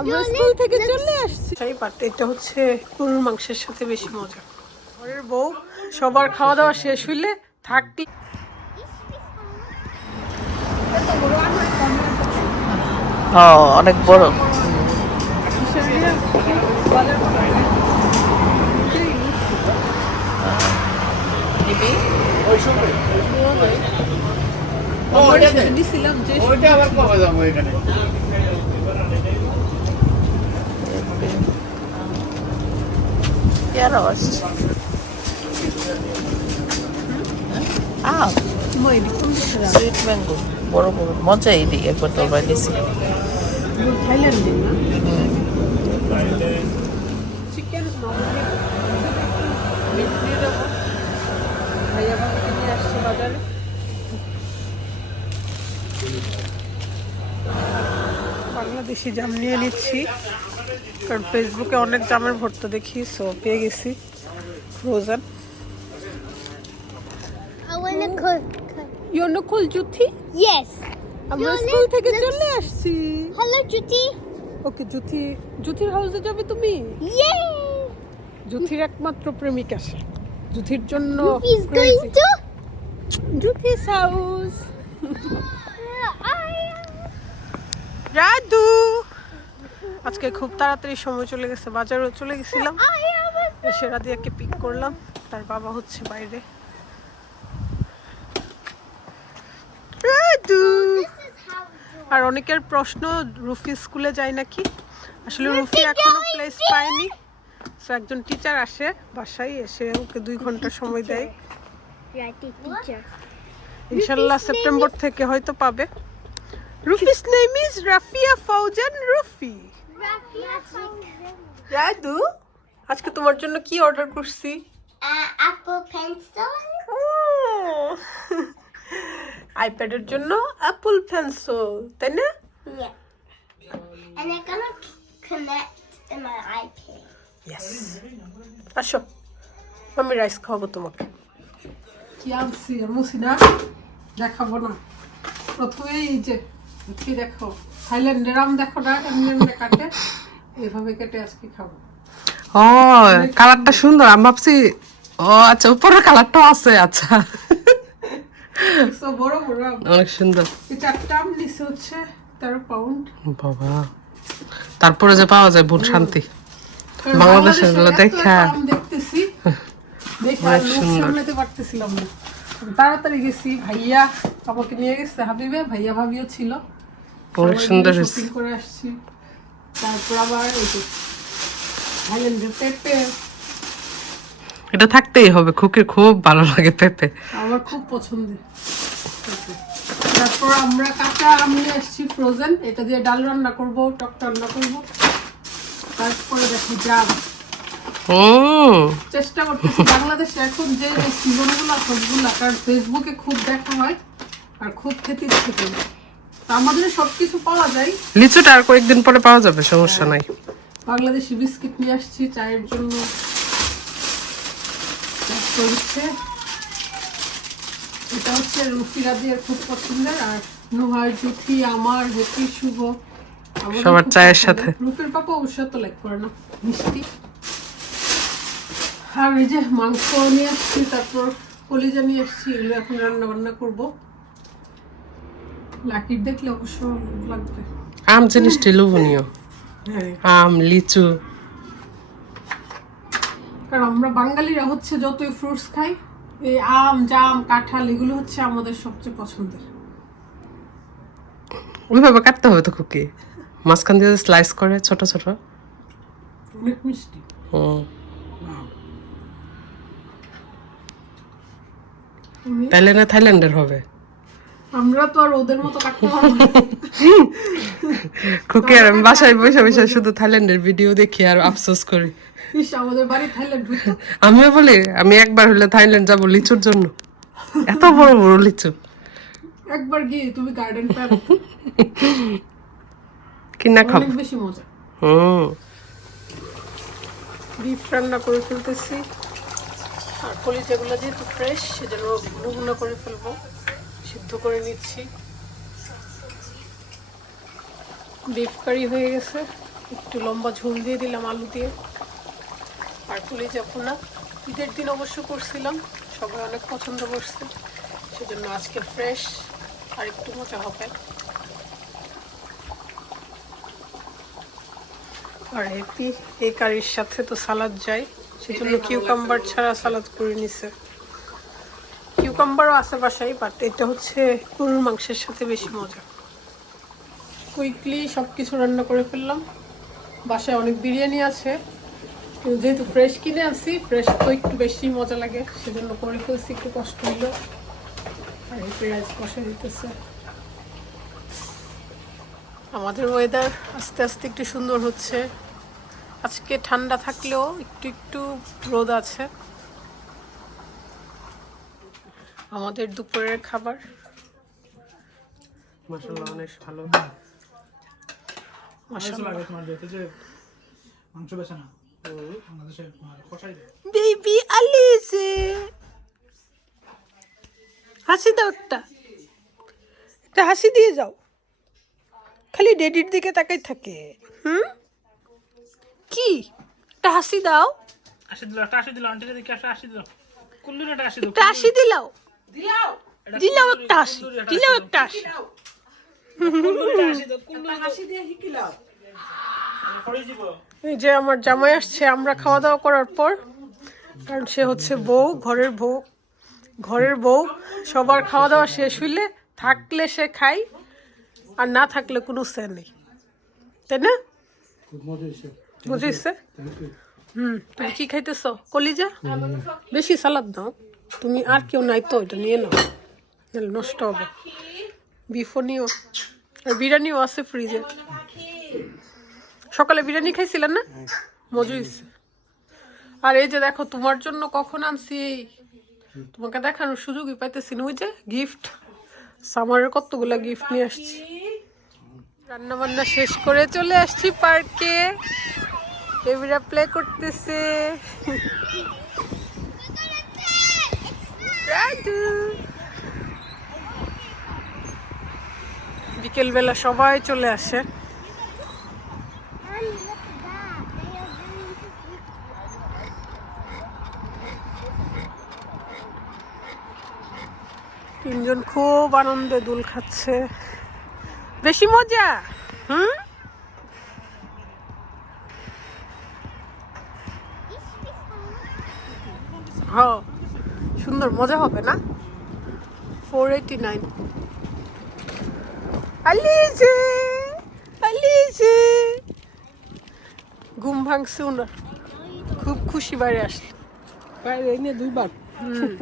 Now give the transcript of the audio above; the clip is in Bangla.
আমরা স্কুল থেকে চলে আসছি। বাট এটা হচ্ছে গরুর মাংসের সাথে বেশি মজা। ঘরের বউ সবার খাওয়া দাওয়া শেষ হইলে থাকতি অনেক বড়। দিছিলাম যে ওইটা আবার কবে যাব এখানে? যাও। সুইট ম্যাঙ্গো বড় বড় মজা এদিক একবার তো আমরা নিছি থাইল্যান্ডে না চিকেন ভাইয়া বাবাকে নিয়ে আসছে বাজারে বাংলাদেশি জাম নিয়ে নিচ্ছি কারণ ফেসবুকে অনেক জামের ভর্তা দেখি সো পেয়ে গেছি frozen. You know Juthi Yes. আমরা স্কুল থেকে চলে আসছি Hello, Juti. ওকে জুথি জুথির হাউসে যাবে তুমি Yay! জুথির একমাত্র প্রেমিক আসে জুথির জন্য. জুথিস হাউস রাধু। আজকে খুব তাড়াতাড়ি সময় চলে গেছে বাজারও চলে গেছিলাম। এসে রাদিয়াকে পিক করলাম তার বাবা হচ্ছে বাইরে। রাধু। আর অনেকের প্রশ্ন রুফি স্কুলে যায় নাকি? আসলে রুফি এখনও প্লেস পায়নি। তো একজন টিচার আসে বাসায় এসে ওকে দুই ঘণ্টা সময় দেয়। ইনশাল্লাহ সেপ্টেম্বর থেকে হয়তো পাবে। রুফিস নেম ইজ রাফিয়া ফৌজান রুফি রাধু আজকে তোমার জন্য কি অর্ডার করছি? Uh, apple pencil. আইপ্যাডের জন্য অ্যাপল পেন্সিল তাই না? Yeah. And I'm gonna connect in my iPad. Yes আসো আমি রাইস খাওয়াবো তোমাকে। কি আনছি মুসি না দেখাবো না। প্রথমে এই যে কি দেখো থাইল্যান্ডের আম দেখো না এমনি কাটে। এইভাবে কেটে আজকে খাব। ও কালারটা সুন্দর আমি ভাবছি ও আচ্ছা উপরের কালারটাও আছে আচ্ছা। বড় বড় অনেক সুন্দর। চারটা আম নিচে হচ্ছে তেরো পাউন্ড বাবা তারপরে যে পাওয়া যায় বোন শান্তি। বাংলাদেশেরগুলো দেখা। দেখতেছি দেখে আর অনেক লোভ সুন্দর। সামলাতে পারতেছিলাম না। তাড়াতাড়ি গেছি ভাইয়া আমাকে নিয়ে গেছে হাবিবে ভাইয়া ভাবিও ছিল। অনেক সুন্দর হয়েছে। করে আসছি। তারপর আবার যে পেঁপে। এটা থাকতেই হবে খুকের খুব ভালো লাগে পেঁপে। আমার খুব পছন্দের তারপর আমরা কাঁচা আম নিয়ে আসছি ফ্রোজেন এটা দিয়ে ডাল রান্না করব টক রান্না করব। তারপরে দেখি জাম। হুম চেষ্টা করতেছি বাংলাদেশে এখন যে সিজনগুলো সবগুলা কারণ ফেসবুকে খুব দেখা হয় আর খুব খেতে ইচ্ছে আমাদের সবকিছু পাওয়া যায়। লিচুটা আর কয়েকদিন পরে পাওয়া যাবে সমস্যা নাই। বাংলাদেশি বিস্কিট নিয়ে আসছি চায়ের জন্য। হচ্ছে। এটা হচ্ছে রুফিরা দিয়ে খুব পছন্দের আর নুহার জুথি আমার হেতি শুভ। সবার চায়ের সাথে। রুফির পাপা অবশ্য তো লাইক করে না মিষ্টি। আর এই যে মাংস নিয়ে আসছি তারপর কলিজা নিয়ে আসছি এগুলো এখন রান্না বান্না করব। লাকির দেখলে অবশ্য লাগবে। আম জিনিসটি লোভনীয়। হ্যাঁ। আম লিচু। কারণ আমরা বাঙালিরা হচ্ছে যতই ফ্রুটস খাই এই আম জাম কাঁঠাল এগুলো হচ্ছে আমাদের সবচেয়ে পছন্দের। ওইভাবে কাটতে হবে তো খুকি মাঝখান দিয়ে স্লাইস করে ছোট ছোট। অনেক মিষ্টি। তাইলে না থাইল্যান্ডের হবে? আমরা তো আর ওদের মতো কাটতে পারব না। খুকি আর আমি বাসায় বসে বসে শুধু থাইল্যান্ডের ভিডিও দেখি আর আফসোস করি। আমাদের বাড়ি থাইল্যান্ড আমিও বলি আমি একবার হলে থাইল্যান্ড যাব লিচুর জন্য। এত বড় বড় লিচু। একবার গিয়ে তুমি গার্ডেন প্যান কিনা খাব অনেক বেশি মজা। হুম। বিফ রান্না করে ফেলতেছি। আর কলিজাগুলো যেহেতু ফ্রেশ সেজন্য গুঁড়ো গুঁড়ো করে ফেলব। সিদ্ধ করে নিচ্ছি। বিফ কারি হয়ে গেছে। একটু লম্বা ঝোল দিয়ে দিলাম আলু দিয়ে। আর কলিজা না ঈদের দিন অবশ্য করছিলাম সবাই অনেক পছন্দ করছে। সেজন্য আজকে ফ্রেশ আর একটু মজা হবে। আর হ্যাপি এই কারির সাথে তো সালাদ যায়। সেজন্য কিউকাম্বার ছাড়া সালাদ করে নিছে। কিউকাম্বারও আছে বাসায় বাট এটা হচ্ছে গরুর মাংসের সাথে বেশি মজা। কুইকলি সব কিছু রান্না করে ফেললাম। বাসায় অনেক বিরিয়ানি আছে। যেহেতু ফ্রেশ কিনে আনছি ফ্রেশ তো একটু বেশি মজা লাগে সেজন্য করে ফেলছি একটু কষ্ট হইল। আর এই পেঁয়াজ বসে দিতেছে আমাদের ওয়েদার আস্তে আস্তে একটু সুন্দর হচ্ছে। আজকে ঠান্ডা থাকলেও একটু একটু রোদ আছে। আমাদের দুপুরের খাবার। মাসাল্লাহ অনেক ভালো। আড়াইশো লাগে তোমার যেতে যে মাংস বেছে না বাংলাদেশে কষাই বেবি আলিজে। হাসি দাও একটা। একটা হাসি দিয়ে যাও। খালি ডেডির দিকে তাকাই থাকে। হুম? কি? একটা হাসি দাও। হাসি দিল একটা আশি দিল আন্টিকে দেখে আসে আশি দিল। কুল্লুর একটা আশি দিল একটা হাসি দিলাও। দিলাও। একটা হাসি দিলাও একটা এই যে আমার জামাই আসছে আমরা খাওয়া দাওয়া করার পর কারণ সে হচ্ছে বউ ঘরের বউ ঘরের বউ সবার খাওয়া দাওয়া শেষ হইলে থাকলে সে খাই আর না থাকলে কোনো সে নেই। তাই না? বুঝেছে হুম তুমি কি খাইতেছ? কলিজা? বেশি সালাদ দাও। তুমি আর কেউ নাই তো এটা নিয়ে নাও। নাহলে নষ্ট হবে। বিফও নিও। আর বিরিয়ানিও আছে ফ্রিজে সকালে বিরিয়ানি খাইছিলেন না? মজা হয়েছে আর এই যে দেখো তোমার জন্য কখন আনছি? তোমাকে দেখানোর সুযোগই পাইতেছি না। ওই যে গিফট সামারের কতগুলা গিফট নিয়ে আসছি। রান্না বান্না শেষ করে চলে আসছি পার্কে বেবিরা প্লে করতেছে। রাজু বিকেলবেলা সবাই চলে আসে। তিনজন খুব আনন্দে দুল খাচ্ছে। বেশি মজা হুম? হ সুন্দর মজা হবে না? Four eighty nine Alize Alize. ঘুম ভাঙছে ওনার। খুব খুশি বাইরে আসলে। বাইরে এনে দুইবার। হুম।